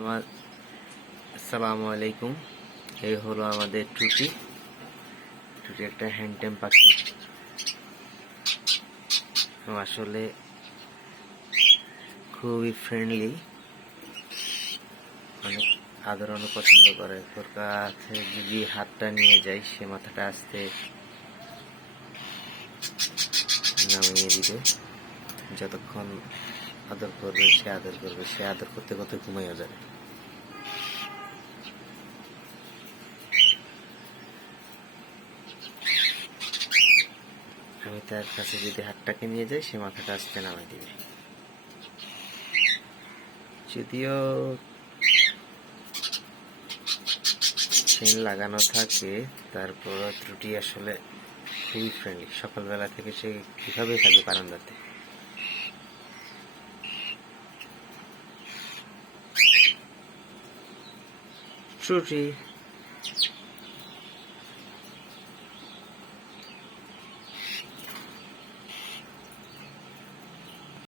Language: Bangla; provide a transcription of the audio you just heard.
আমার আসসালামু আলাইকুম। এই হলো আমাদের টুটি। টুটি একটা হ্যান্ডটেম পাখি। আসলে খুবই ফ্রেন্ডলি, অনেক আদর অনেক পছন্দ করে। তোর কাছে যদি হাতটা নিয়ে যাই, সে মাথাটা আসতে নামিয়ে দিবে। যতক্ষণ আদর করবে সে আদর করবে, সে আদর করতে করতে ঘুমাইয়া যাবে। আমি তার কাছে যদি হাতটাকে নিয়ে যাই, সে মাথাটা আসতে নামিয়ে দিবে। যদিও চেন লাগানো থাকে, তারপর ত্রুটি আসলে খুবই ফ্রেন্ডলি। সকালবেলা থেকে সে কিভাবে থাকবে বারান্দাতে। ট্রুটি।